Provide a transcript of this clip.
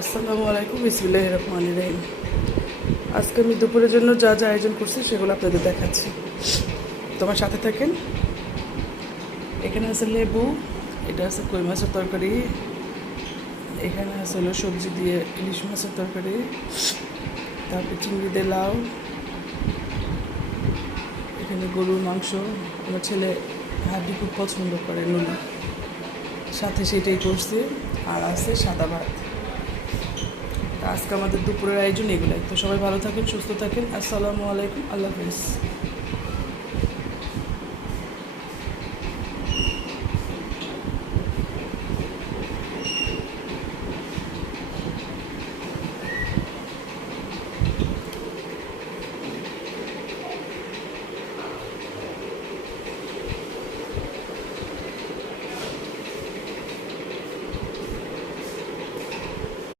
আসসালামু আলাইকুম, বিসমিল্লাহির রহমানির রহিম। আজকে আমি দুপুরের জন্য যা যা আয়োজন করছি সেগুলো আপনাদের দেখাচ্ছি। তোমার সাথে থাকেন। এখানে আছে লেবু, এটা আছে কই মাছের তরকারি, এখানে আছে হলো সবজি দিয়ে ইলিশ মাছের তরকারি, তারপরে চিংড়ি দিয়ে লাউ, এখানে গরুর মাংস। আমার ছেলে হাড্ডি খুব পছন্দ করে, নুনি, সাথে সেটাই করছি। আর আছে সাদা ভাত। আজকে আমাদের দুপুরের আয়োজন এগুলাই। তো সবাই ভালো থাকেন, সুস্থ থাকেন। আসসালামু আলাইকুম, আল্লাহ হাফিজ।